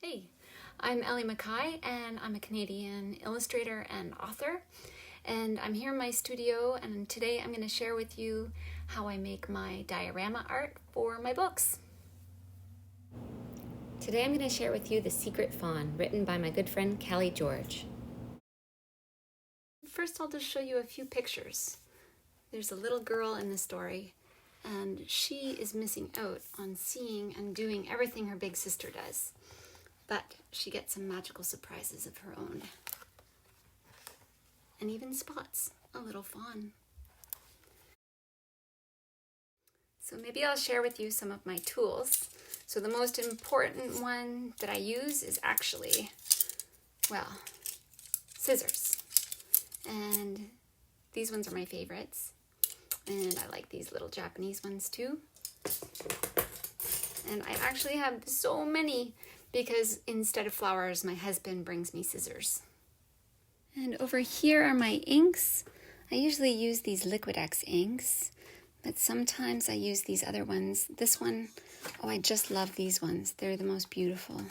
Hey, I'm Elly MacKay and I'm a Canadian illustrator and author, and I'm here in my studio, and today I'm going to share with you how I make my diorama art for my books. Today I'm going to share with you The Secret Fawn, written by my good friend Callie George. First I'll just show you a few pictures. There's a little girl in the story, and she is missing out on seeing and doing everything her big sister does. But she gets some magical surprises of her own, and even spots a little fawn. So maybe I'll share with you some of my tools. So the most important one that I use is actually, well, scissors. And these ones are my favorites. And I like these little Japanese ones too. And I actually have so many because instead of flowers, my husband brings me scissors. And over here are my inks. I usually use these Liquid-X inks, but sometimes I use these other ones. This one, oh, I just love these ones. They're the most beautiful.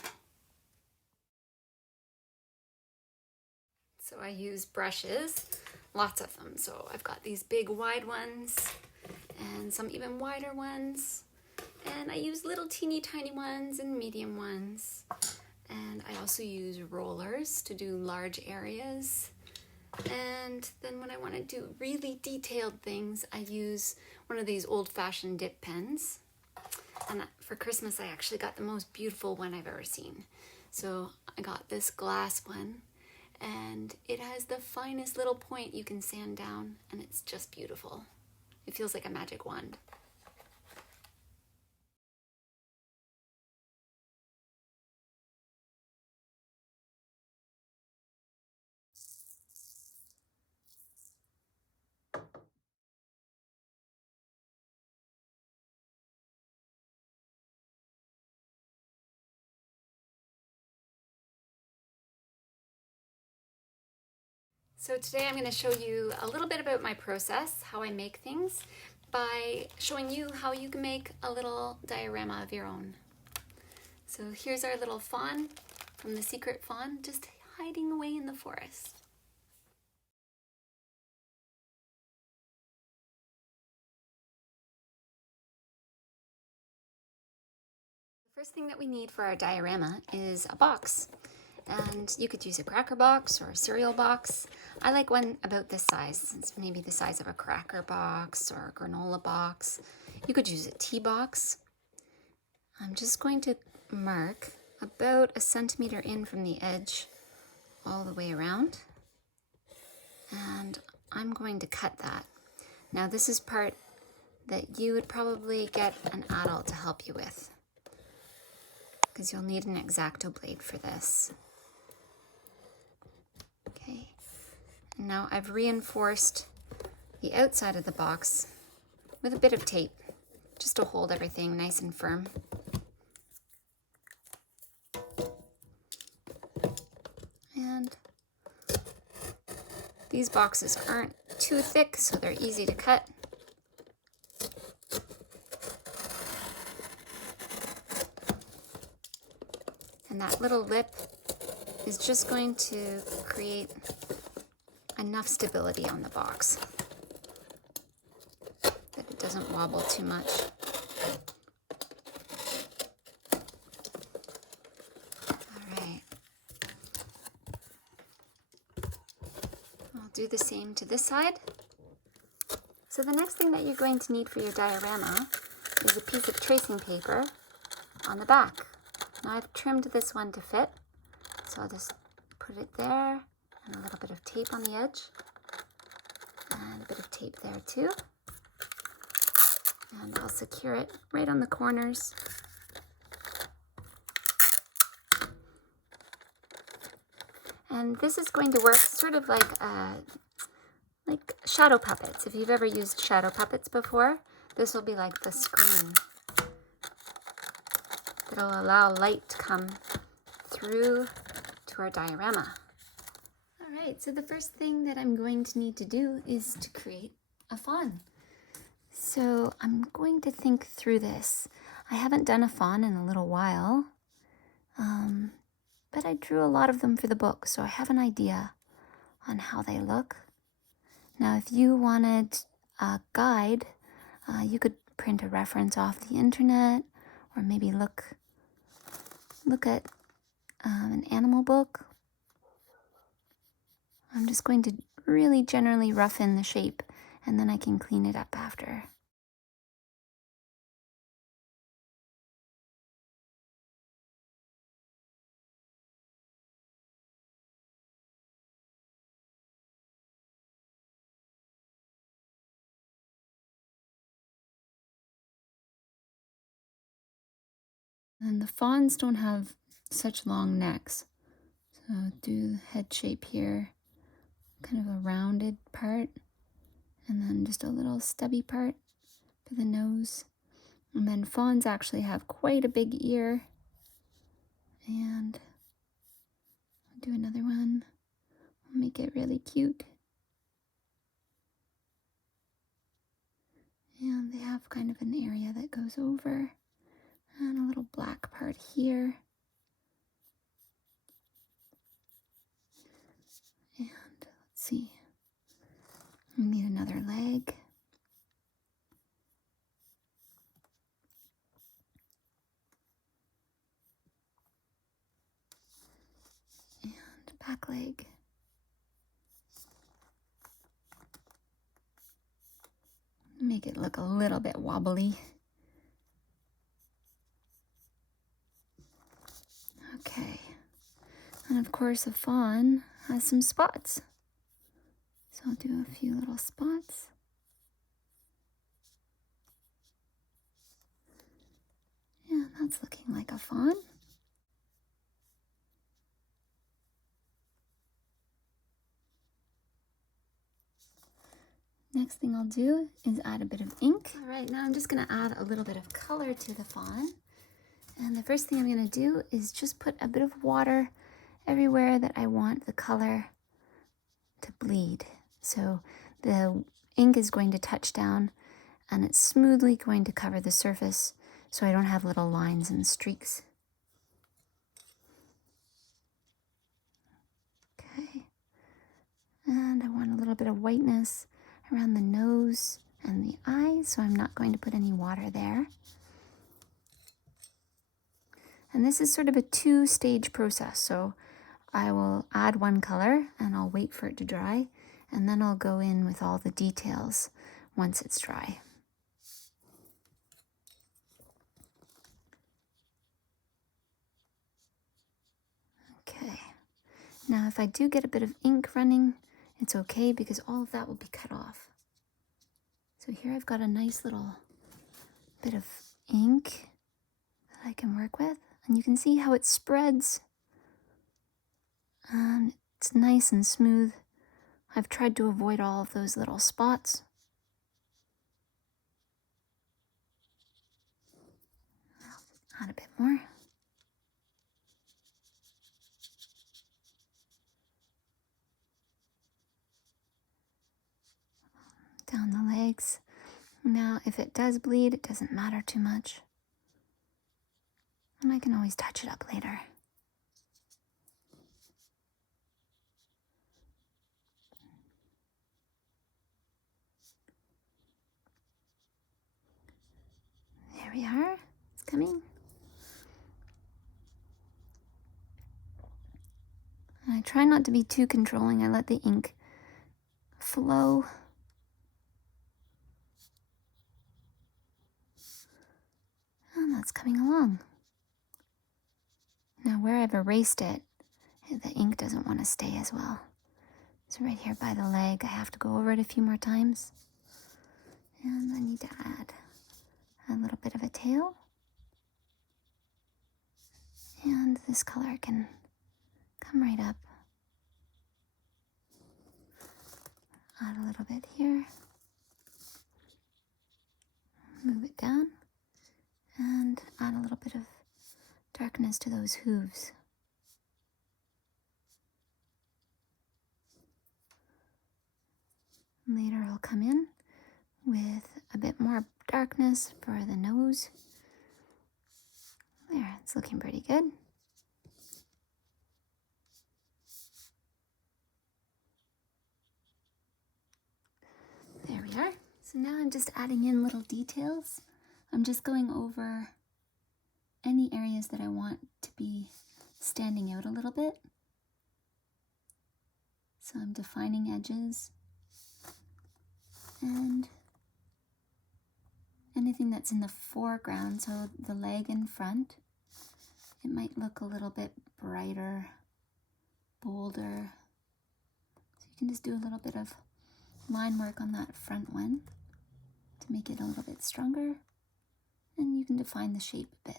So I use brushes, lots of them. So I've got these big wide ones and some even wider ones. And I use little teeny tiny ones and medium ones. And I also use rollers to do large areas. And then when I want to do really detailed things, I use one of these old-fashioned dip pens. And for Christmas, I actually got the most beautiful one I've ever seen. So I got this glass one, and it has the finest little point you can sand down, and it's just beautiful. It feels like a magic wand. So today I'm going to show you a little bit about my process, how I make things, by showing you how you can make a little diorama of your own. So here's our little fawn from The Secret Fawn, just hiding away in the forest. The first thing that we need for our diorama is a box. And you could use a cracker box or a cereal box. I like one about this size. It's maybe the size of a cracker box or a granola box. You could use a tea box. I'm just going to mark about 1 centimeter in from the edge all the way around. And I'm going to cut that. Now this is part that you would probably get an adult to help you with, because you'll need an X-Acto blade for this. Okay, and now I've reinforced the outside of the box with a bit of tape, just to hold everything nice and firm. And these boxes aren't too thick, so they're easy to cut. And that little lip is just going to create enough stability on the box that it doesn't wobble too much. All right. I'll do the same to this side. So the next thing that you're going to need for your diorama is a piece of tracing paper on the back. Now I've trimmed this one to fit, so I'll just put it there, and a little bit of tape on the edge, and a bit of tape there too. And I'll secure it right on the corners. And this is going to work sort of like shadow puppets. If you've ever used shadow puppets before, this will be like the screen. It'll allow light to come through to our diorama. All right, so the first thing that I'm going to need to do is to create a fawn. So I'm going to think through this. I haven't done a fawn in a little while, but I drew a lot of them for the book, so I have an idea on how they look. Now, if you wanted a guide, you could print a reference off the internet, or maybe look at an animal book. I'm just going to really generally rough in the shape, and then I can clean it up after. And the fawns don't have such long necks. So do the head shape here, kind of a rounded part, and then just a little stubby part for the nose. And then fawns actually have quite a big ear. And I'll do another one. We'll make it really cute. And they have kind of an area that goes over, and a little black part here. And let's see, we need another leg. And back leg. Make it look a little bit wobbly. Okay. And of course, a fawn has some spots. So I'll do a few little spots. Yeah, that's looking like a fawn. Next thing I'll do is add a bit of ink. All right, now I'm just gonna add a little bit of color to the fawn. And the first thing I'm gonna do is just put a bit of water everywhere that I want the color to bleed. So the ink is going to touch down, and it's smoothly going to cover the surface so I don't have little lines and streaks. Okay. And I want a little bit of whiteness around the nose and the eyes, so I'm not going to put any water there. And this is sort of a two-stage process. So I will add one color and I'll wait for it to dry, and then I'll go in with all the details once it's dry. Okay. Now if I do get a bit of ink running, it's okay because all of that will be cut off. So here I've got a nice little bit of ink that I can work with, and you can see how it spreads. And it's nice and smooth. I've tried to avoid all of those little spots. I'll add a bit more. Down the legs. Now, if it does bleed, it doesn't matter too much. And I can always touch it up later. There we are. It's coming. And I try not to be too controlling. I let the ink flow. And that's coming along. Now where I've erased it, the ink doesn't want to stay as well. So right here by the leg, I have to go over it a few more times. And I need to add a little bit of a tail. And this color can come right up. Add a little bit here. Move it down. And add a little bit of darkness to those hooves. Later I'll come in with a bit more darkness for the nose. There, it's looking pretty good. we are. So now I'm just adding in little details. I'm just going over any areas that I want to be standing out a little bit. So I'm defining edges and anything that's in the foreground, so the leg in front, it might look a little bit brighter, bolder. So you can just do a little bit of line work on that front one to make it a little bit stronger, and you can define the shape a bit.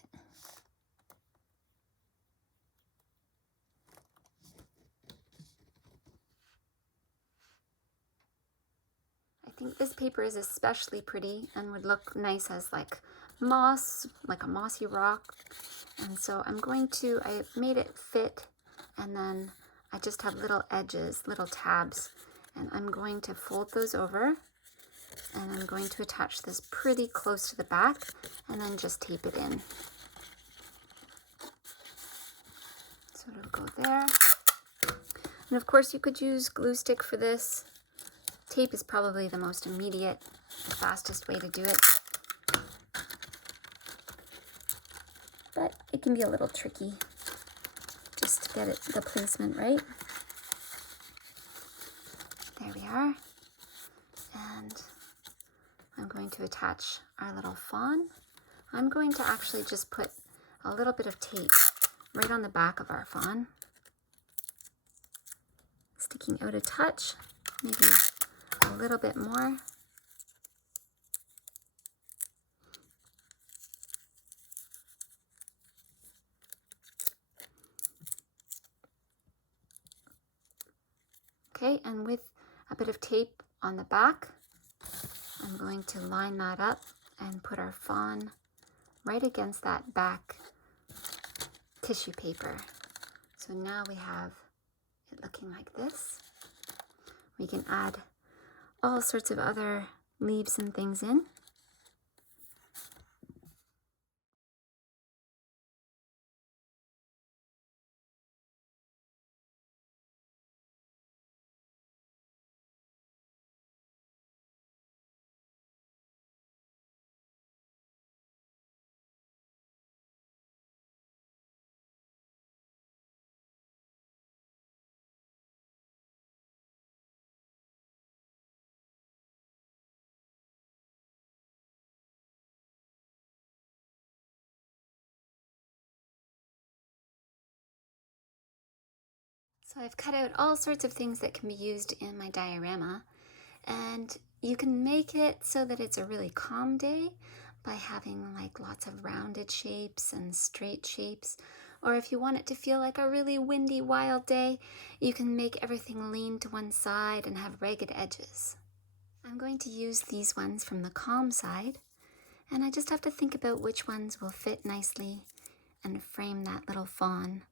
I think this paper is especially pretty and would look nice as like moss, like a mossy rock. And so I made it fit, and then I just have little edges, little tabs, and I'm going to fold those over, and I'm going to attach this pretty close to the back and then just tape it in. So it'll go there. And of course you could use glue stick for this. Tape is probably the most immediate, fastest way to do it. But it can be a little tricky just to get the placement right. There we are. And I'm going to attach our little fawn. I'm going to actually just put a little bit of tape right on the back of our fawn, sticking out a touch, maybe a little bit more. Okay, and with a bit of tape on the back, I'm going to line that up and put our fawn right against that back tissue paper. So now we have it looking like this. We can add all sorts of other leaves and things in. So I've cut out all sorts of things that can be used in my diorama, and you can make it so that it's a really calm day by having like lots of rounded shapes and straight shapes. Or if you want it to feel like a really windy, wild day, you can make everything lean to one side and have ragged edges. I'm going to use these ones from the calm side, and I just have to think about which ones will fit nicely and frame that little fawn.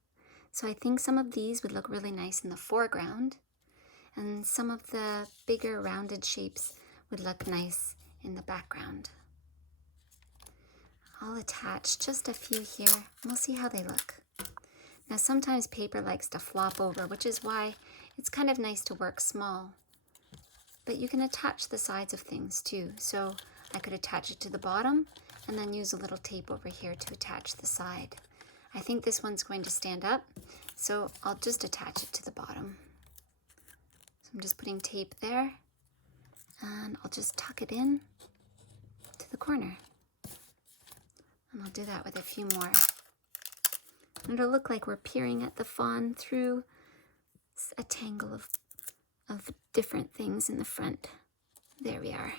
So I think some of these would look really nice in the foreground, and some of the bigger rounded shapes would look nice in the background. I'll attach just a few here, and we'll see how they look. Now sometimes paper likes to flop over, which is why it's kind of nice to work small. But you can attach the sides of things too. So I could attach it to the bottom and then use a little tape over here to attach the side. I think this one's going to stand up, so I'll just attach it to the bottom. So I'm just putting tape there, and I'll just tuck it in to the corner. And I'll do that with a few more. And it'll look like we're peering at the fawn through a tangle of different things in the front. There we are.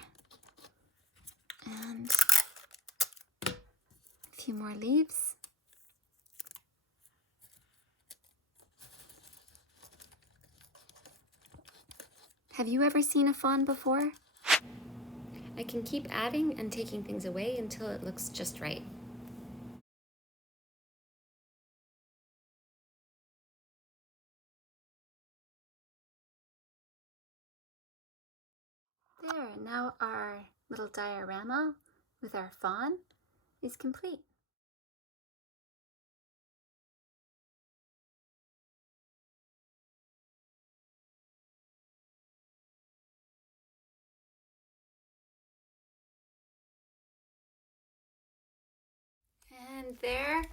And a few more leaves. Have you ever seen a fawn before? I can keep adding and taking things away until it looks just right. There, now our little diorama with our fawn is complete. And there,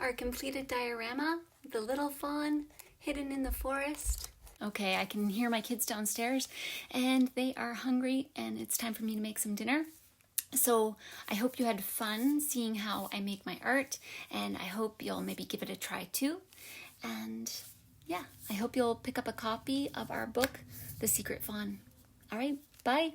our completed diorama, the little fawn hidden in the forest. Okay, I can hear my kids downstairs and they are hungry and it's time for me to make some dinner. So I hope you had fun seeing how I make my art, and I hope you'll maybe give it a try too. And yeah, I hope you'll pick up a copy of our book, The Secret Fawn. All right, bye.